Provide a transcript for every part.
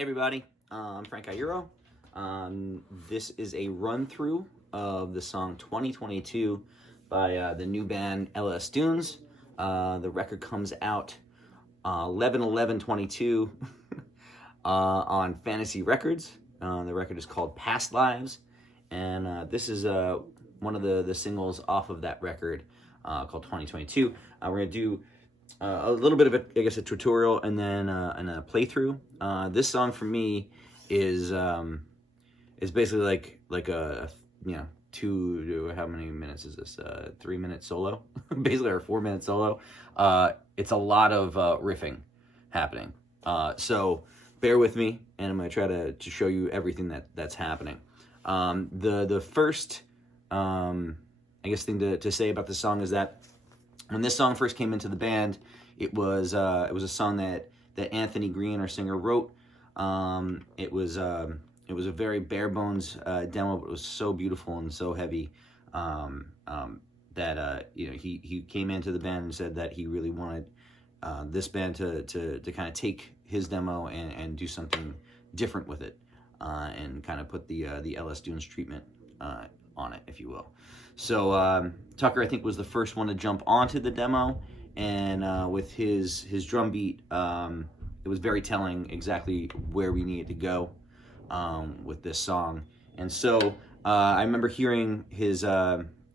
Hey everybody, I'm Frank Iero. This is a run-through of the song 2022 by the new band LS Dunes. The record comes out 11/11/22 on Fantasy Records. The record is called Past Lives, and this is one of the singles off of that record called 2022. We're going to do a little bit of a tutorial and then a playthrough. This song for me is basically like a how many minutes is this? 3-minute solo, basically, or 4-minute solo. It's a lot of riffing happening. So bear with me, and I'm going to try to show you everything that's happening. The first thing to say about this song is that when this song first came into the band, it was a song that Anthony Green, our singer, wrote. It was a very bare bones demo, but it was so beautiful and so heavy that he came into the band and said that he really wanted this band to kind of take his demo and do something different with it, and kind of put the LS Dunes treatment on it, if you will. So Tucker, I think, was the first one to jump onto the demo, and with his drum beat, it was very telling exactly where we needed to go with this song. And so I remember hearing his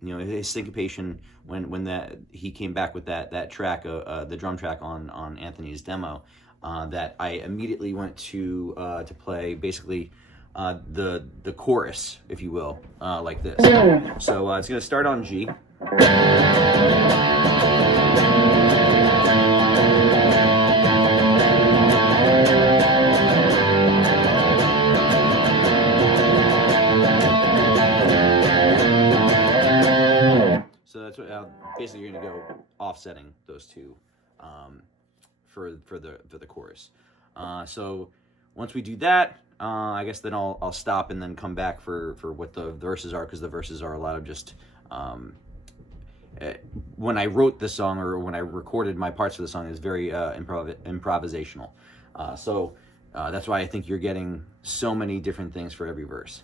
his syncopation when he came back with that track, the drum track on Anthony's demo, that I immediately went to play basically the chorus, if you will, like this. So it's going to start on G. So that's what basically you're going to go offsetting those two for the chorus. So once we do that, I guess then I'll stop and then come back for what the verses are, because the verses are a lot of just when I wrote the song, or when I recorded my parts for the song, is very improvisational. So that's why I think you're getting so many different things for every verse.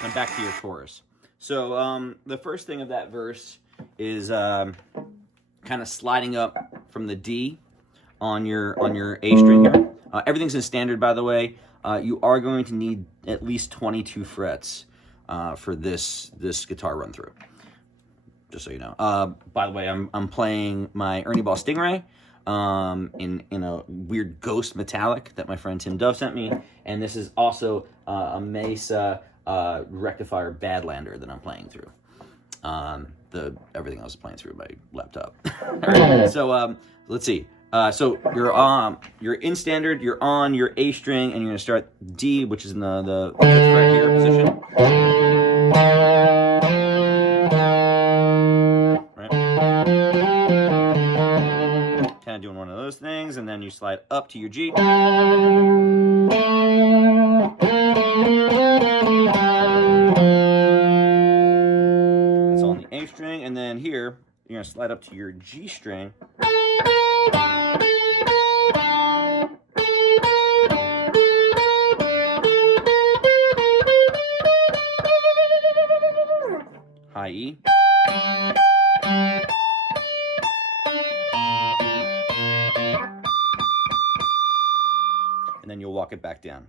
And back to your chorus. So the first thing of that verse is kind of sliding up from the D on your A string here. Everything's in standard, by the way. You are going to need at least 22 frets for this guitar run through, just so you know. By the way, I'm playing my Ernie Ball Stingray in a weird ghost metallic that my friend Tim Dove sent me, and this is also a Mesa rectifier Badlander that I'm playing through. Everything else is playing through my laptop. All right, so let's see. So you're in standard, you're on your A string, and you're gonna start D, which is in the 5th fret here position. Right. Kind of doing one of those things, and then you slide up to your G. That's on the A string, and then here you're gonna slide up to your G string. high E. And then you'll walk it back down.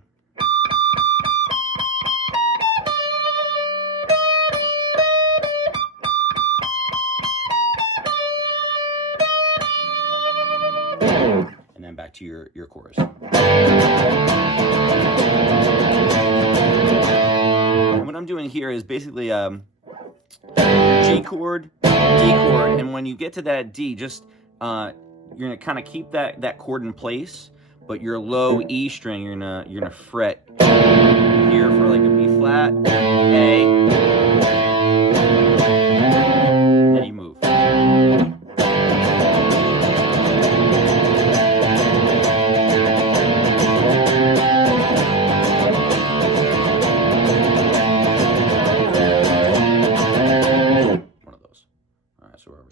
And then back to your chorus. And what I'm doing here is basically G chord, D chord, and when you get to that D, just you're gonna kind of keep that chord in place, but your low E string, you're gonna fret here for like a B flat, A, and then you move. One of those. All right, so where are we?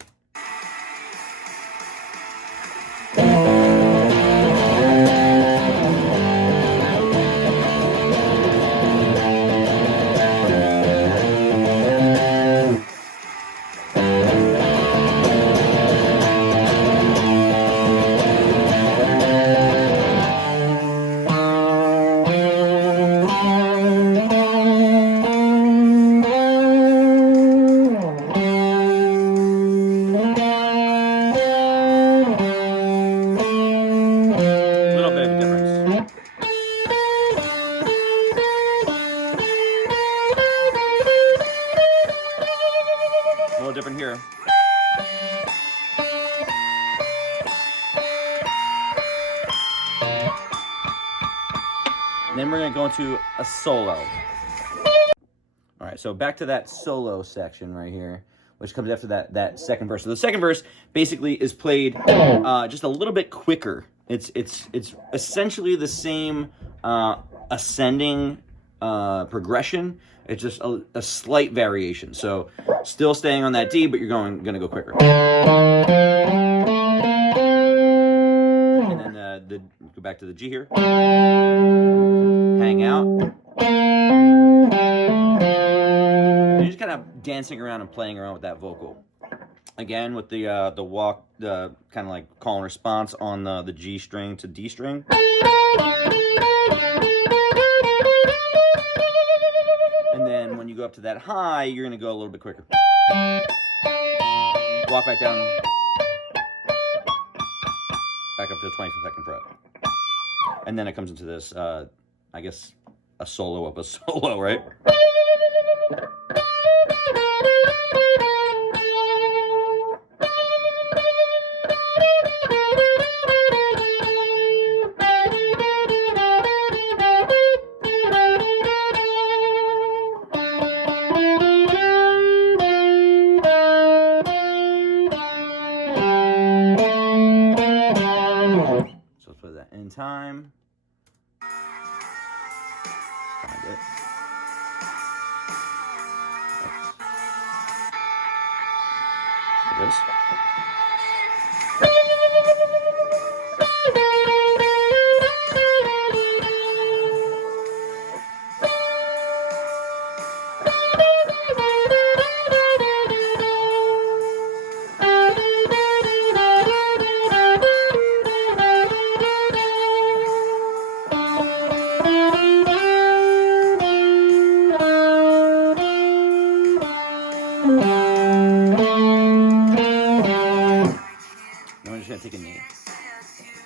Different here. And then we're going to go into a solo. All right, so back to that solo section right here, which comes after that second verse. So the second verse basically is played just a little bit quicker. It's essentially the same ascending progression. It's just a slight variation. So still staying on that D, but you're gonna go quicker. And then go back to the G here. Hang out. And you're just kind of dancing around and playing around with that vocal. Again, with the walk, kind of like call and response on the G string to D string. And then when you go up to that high, you're going to go a little bit quicker. Walk back down. Back up to the 22nd fret. And then it comes into this, I guess, a solo up a solo, right? So let's put that in time. Find it. Oops. There it is. Take a knee.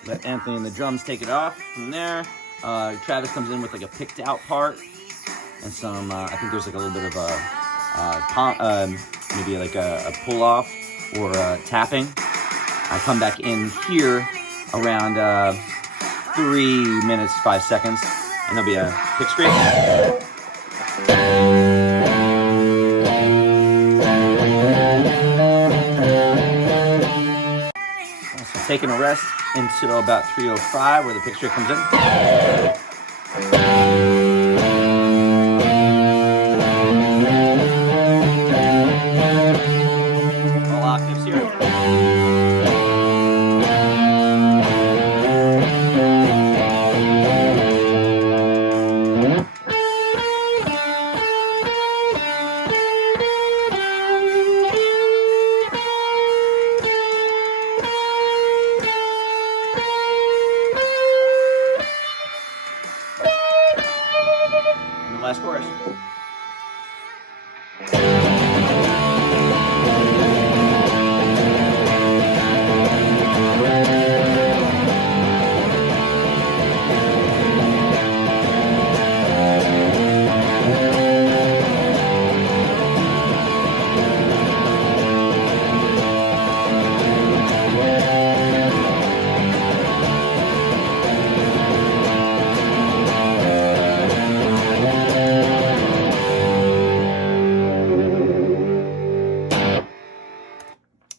Let Anthony and the drums take it off from there. Travis comes in with like a picked out part and some, I think there's like a little bit of maybe like a pull off or tapping. I come back in here around 3 minutes, 5 seconds, and there'll be a pick scrape. Taking a rest until about 3:05 where the picture comes in. All octaves here. last chorus.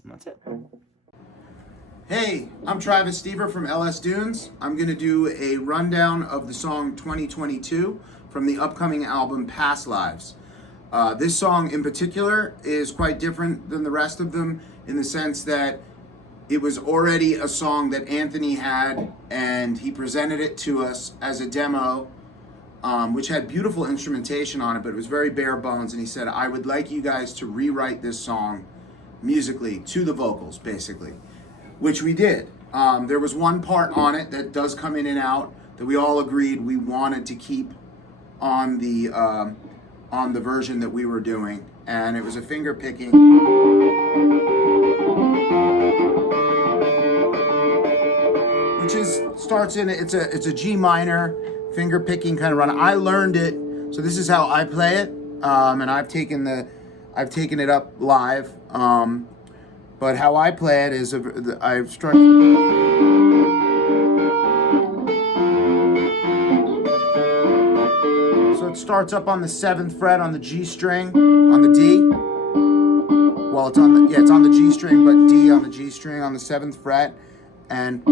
That's it. Hey, I'm Travis Stever from LS Dunes. I'm going to do a rundown of the song 2022 from the upcoming album Past Lives. This song in particular is quite different than the rest of them in the sense that it was already a song that Anthony had, and he presented it to us as a demo, which had beautiful instrumentation on it, but it was very bare bones, and he said, I would like you guys to rewrite this song musically to the vocals, basically, which we did. There was one part on it that does come in and out that we all agreed we wanted to keep on the version that we were doing, and it was a finger picking, which starts in it's a G minor finger picking kind of run. I learned it, so this is how I play it, and I've taken it up live. But how I play it is I've struck. So it starts up on the 7th fret on the G string, on the D. Well, it's on the G string, but D on the G string on the 7th fret, and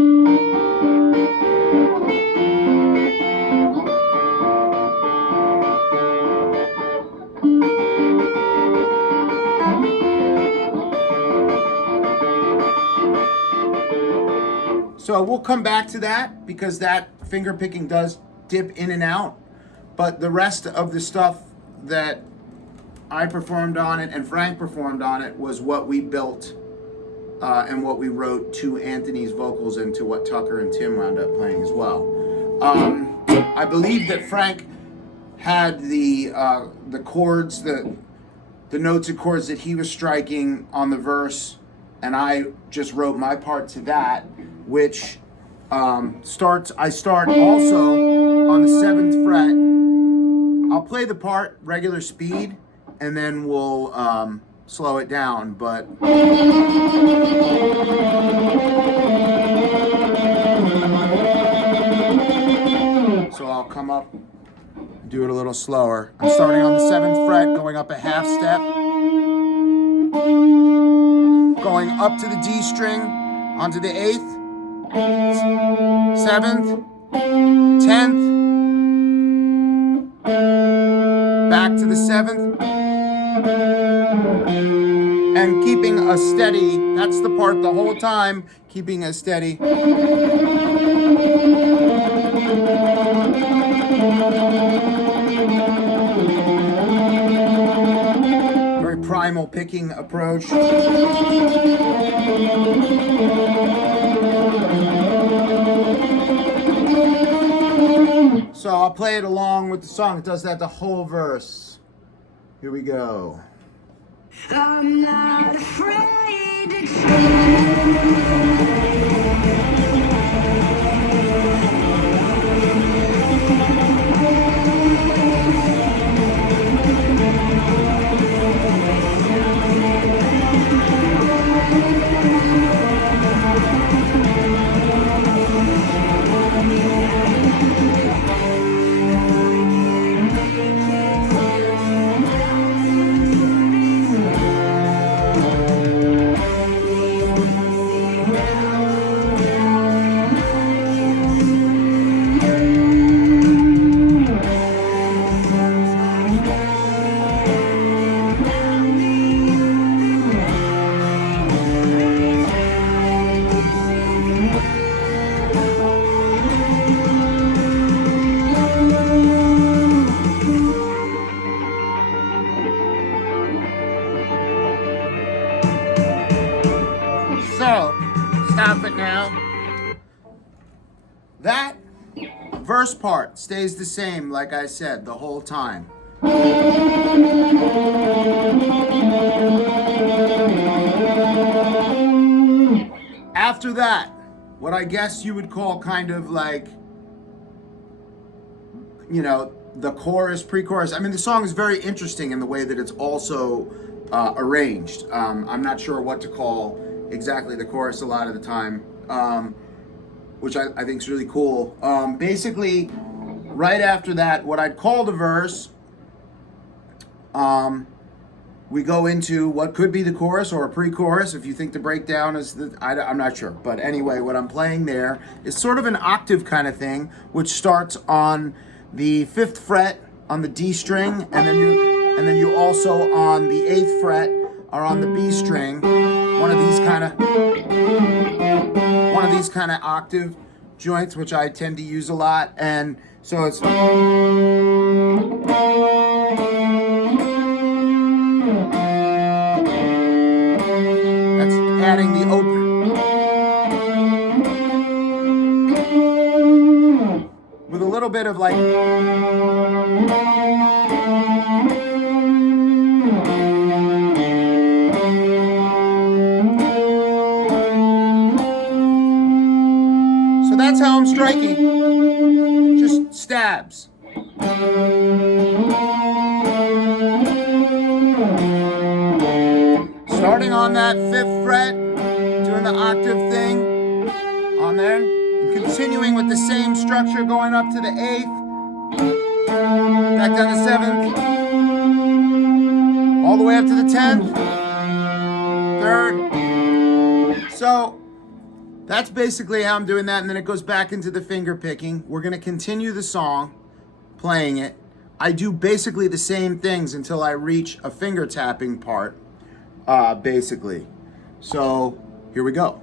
so we'll come back to that because that finger picking does dip in and out. But the rest of the stuff that I performed on it and Frank performed on it was what we built and what we wrote to Anthony's vocals and to what Tucker and Tim wound up playing as well. I believe that Frank had the chords, the notes and chords that he was striking on the verse, and I just wrote my part to that, which I start also on the 7th fret. I'll play the part regular speed and then we'll slow it down, but so I'll come up and do it a little slower. I'm starting on the 7th fret, going up a half step, going up to the D string, onto the 8th, 7th, 10th, back to the 7th, and keeping a steady, that's the part the whole time, keeping a steady. Very primal picking approach. So I'll play it along with the song. It does that the whole verse. Here we go. I'm not afraid to stop it now. That verse first part stays the same, like I said, the whole time. After that, what I guess you would call kind of like, you know, the chorus, pre-chorus. I mean, the song is very interesting in the way that it's also arranged. I'm not sure what to call exactly the chorus a lot of the time, which I think is really cool. Basically, right after that, what I'd call the verse, we go into what could be the chorus or a pre-chorus. If you think the breakdown is I'm not sure. But anyway, what I'm playing there is sort of an octave kind of thing, which starts on the 5th fret on the D string, and then you also on the 8th fret are on the B string. One of these kind of octave joints, which I tend to use a lot, and so it's. Adding the open with a little bit of like so that's how I'm striking, just stabs. Starting on that 5th fret, doing the octave thing on there, and continuing with the same structure, going up to the 8th, back down to 7th, all the way up to the 10th, 3rd. So that's basically how I'm doing that, and then it goes back into the finger picking. We're going to continue the song, playing it. I do basically the same things until I reach a finger tapping part. Basically. So here we go.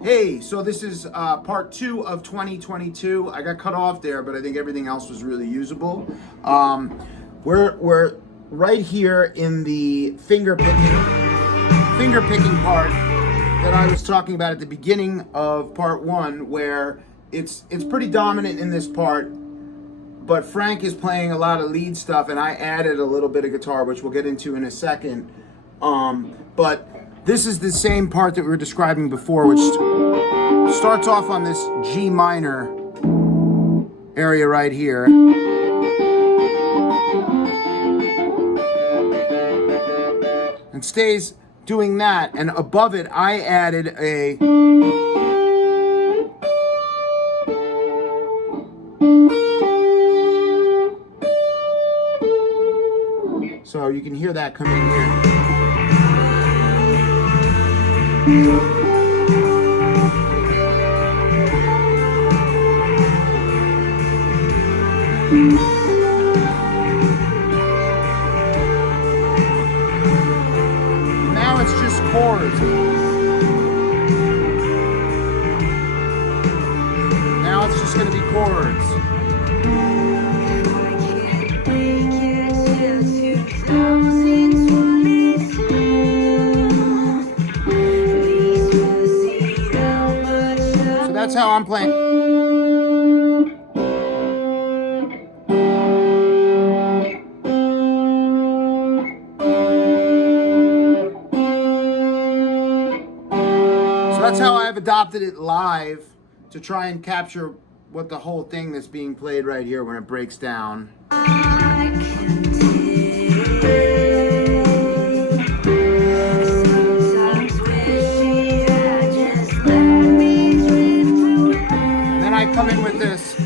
Hey, so this is part 2 of 2022. I got cut off there, but I think everything else was really usable. We're right here in the finger picking part that I was talking about at the beginning of part 1, where it's pretty dominant in this part, but Frank is playing a lot of lead stuff, and I added a little bit of guitar, which we'll get into in a second. But this is the same part that we were describing before, which starts off on this G minor area right here. And stays doing that, and above it I added a so you can hear that coming here. Now it's just chords. Now it's just going to be chords. So that's how I'm playing. So that's how I've adopted it live, to try and capture what the whole thing that's being played right here when it breaks down. And then I come in with this.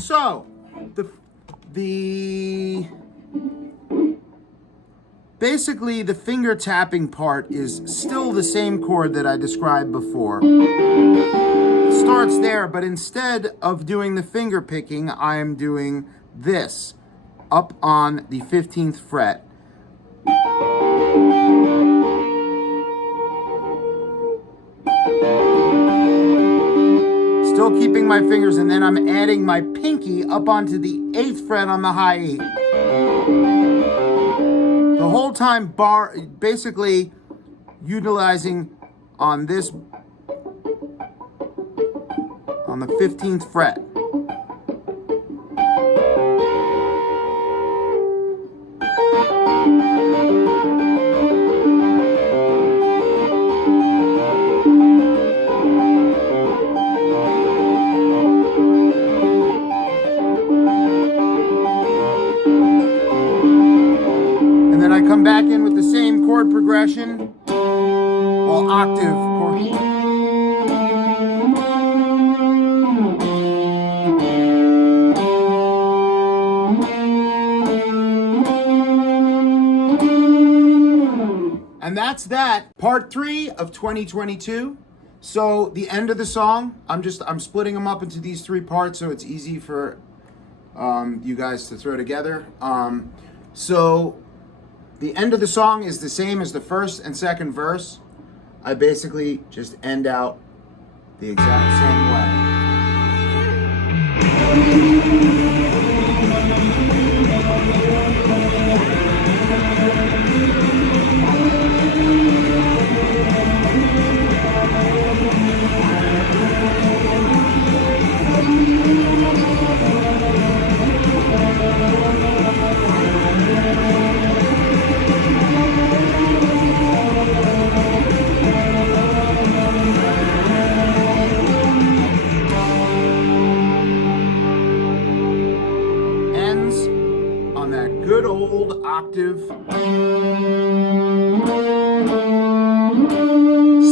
So, basically the finger tapping part is still the same chord that I described before. It starts there, but instead of doing the finger picking, I am doing this up on the 15th fret. Still keeping my fingers, and then I'm adding my pinky up onto the 8th fret on the high E. The whole time basically utilizing on this, on the 15th fret. And then I come back in with the same chord progression, well, octave chord. And that's that. Part 3 of 2022. So the end of the song, I'm splitting them up into these 3 parts so it's easy for you guys to throw together. So the end of the song is the same as the first and second verse. I basically just end out the exact same way. On that good old octave.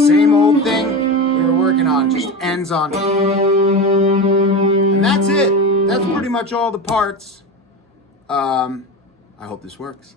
Same old thing we were working on, just ends on. And that's it. That's pretty much all the parts. I hope this works.